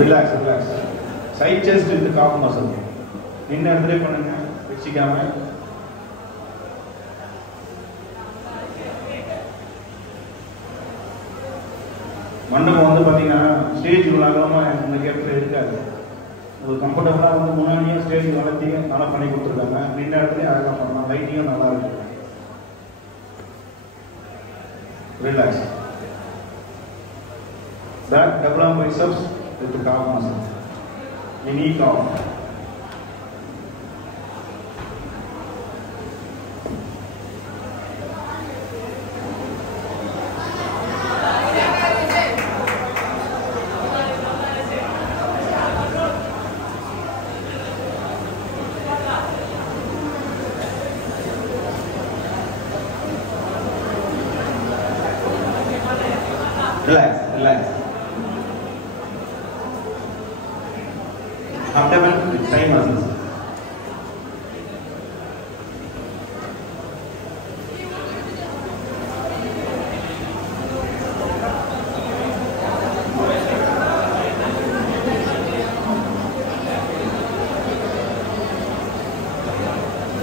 Relax, relax. Side chest with the calf muscle. In the other pananga, vechikama. மண்டபம் வந்து பார்த்தீங்கன்னா stage விளாடாம எனக்கு எப்படி இருக்காது. ஒரு கம்ஃபர்டபுளாக வந்து முன்னாடியே ஸ்டேஜ் வளர்த்தி நல்லா பண்ணி கொடுத்துருக்காங்க. நின்ற இடத்துலையும் அழகாக பண்ணலாம். லைட்டிங்கும் நல்லா இருக்கு. Relax. Back double arm biceps with the calf muscle. Knee calf. Relax, relax. Abdomen with thigh muscles.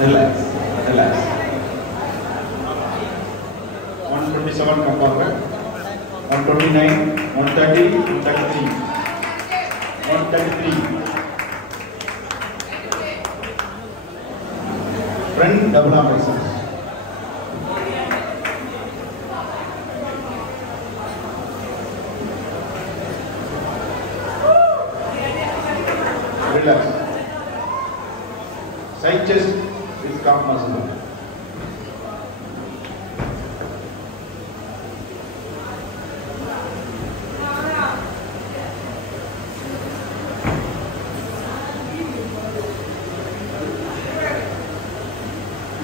Relax, relax. 127 compartment. 129, 130, 133. 133. Front double arm biceps. Relax. Side chest with calf muscle.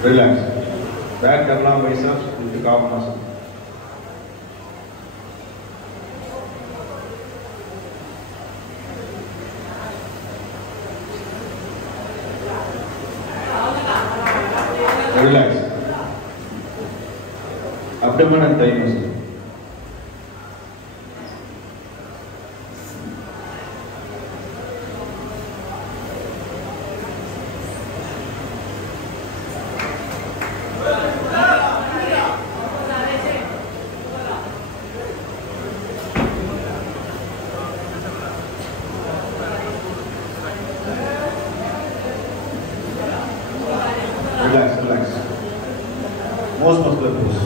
Relax. Back double arm biceps with the calf muscle. Relax. Abdomen and thigh muscle. Relax, relax. Most muscular pose.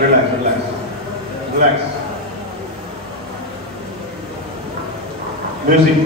Relax, relax. Relax. Music.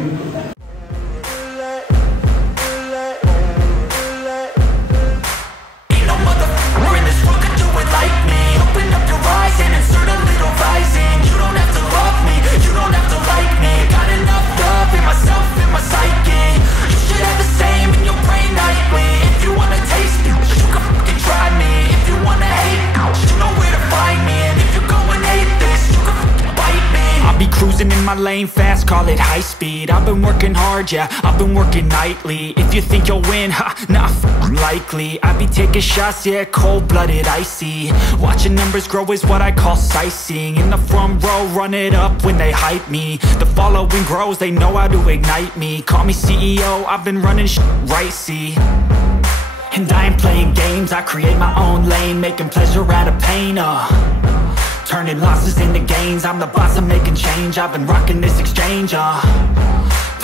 Cruising in my lane fast, call it high speed. I've been working hard, yeah, I've been working nightly. If you think you'll win, ha, not likely. I be taking shots, yeah, cold-blooded, icy. Watching numbers grow is what I call sightseeing. In the front row, run it up when they hype me. The following grows, they know how to ignite me. Call me CEO, I've been running right, see. And I ain't playing games, I create my own lane, making pleasure out of pain, turning losses into gains. I'm the boss, I'm making change. I've been rocking this exchange,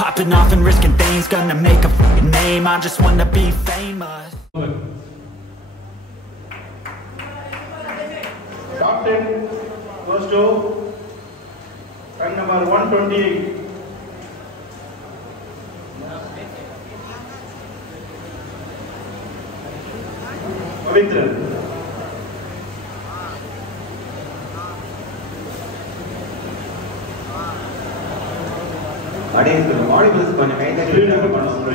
popping off and risking things. Gonna make a f***ing name, I just wanna be famous. Top 10 goes to rank number 128. Pavitran. Audience கொஞ்சம் கைத்தட்டி பண்ணணும்.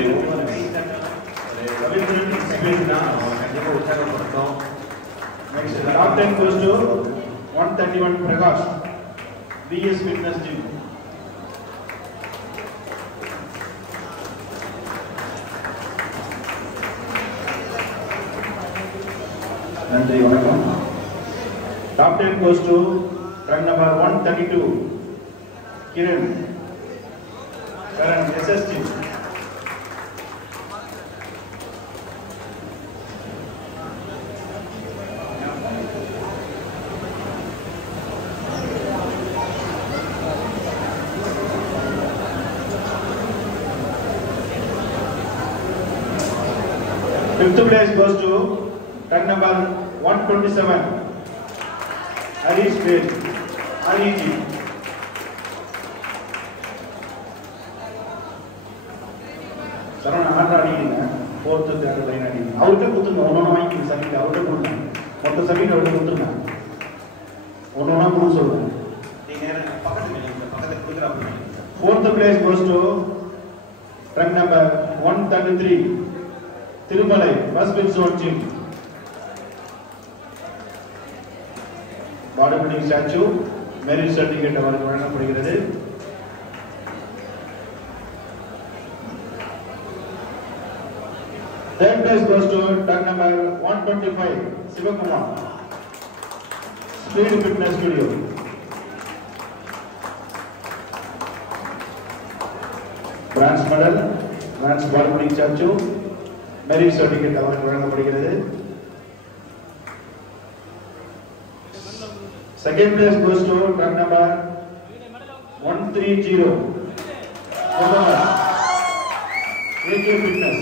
கண்டிப்பாக உற்சாகப்படுத்தும். Top 10 goes to 131 Prakash, VS Fitness Gym. நன்றி வணக்கம். Top 10 goes to rank number 132 Kiran SST. Fifth place goes to rank number 127 Harish Ved Hariji. Saravana order அடிக்கிறீங்க. 4th 3rd line அடிக்கிறீங்க. அவர்கிட்ட கொடுத்துருங்க. ஒன்னொன்று வாங்கிக்கிங்க சர்டிஃபிகேட் அவர்கிட்ட கொடுங்க. மொத்த சர்டிஃபிகேட் அவர்கிட்ட கொடுத்துருங்க. ஒன்னொன்னா கொடுக்க சொல்லுங்க. Fourth place goes to rank number 133 Tirumalai Basket Zone Gym. Bodybuilding statue merit certificate அவருக்கு வழங்கப்படுகிறது. Third place goes to rank number 125 Sivakumar Speed Fitness Studio. Bronze medal, bronze bodybuilding statue merit certificate அவருக்கு வழங்கப்படுகிறது. Second place goes to rank number 130 AK Fitness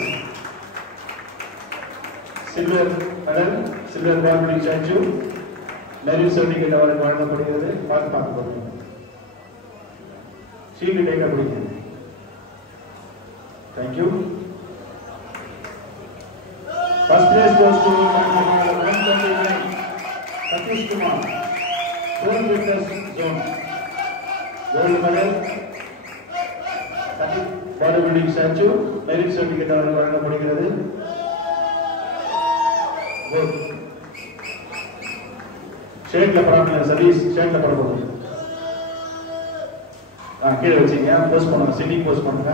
silver medal, silver bodybuilding statue merit certificate அவருக்கு வழங்கப்படுகிறது. பார்த்து போடுங்க. Sheet டைட்டா பிடிங்க. Thank you. First place goes to rank number 129 Satish Kumar Soul Fitness Zone. Gold medal, bodybuilding statue, merit certificate அவருக்கு வழங்கப்படுகிறது. ஷேட்ல பரவாயில்ல சதீஷ் ஷேட்ல பரவாயில்ல. கீழே வச்சீங்க போஸ்ட் பண்ணுங்க. சிட்டிங் போஸ்ட் பண்ணுங்க.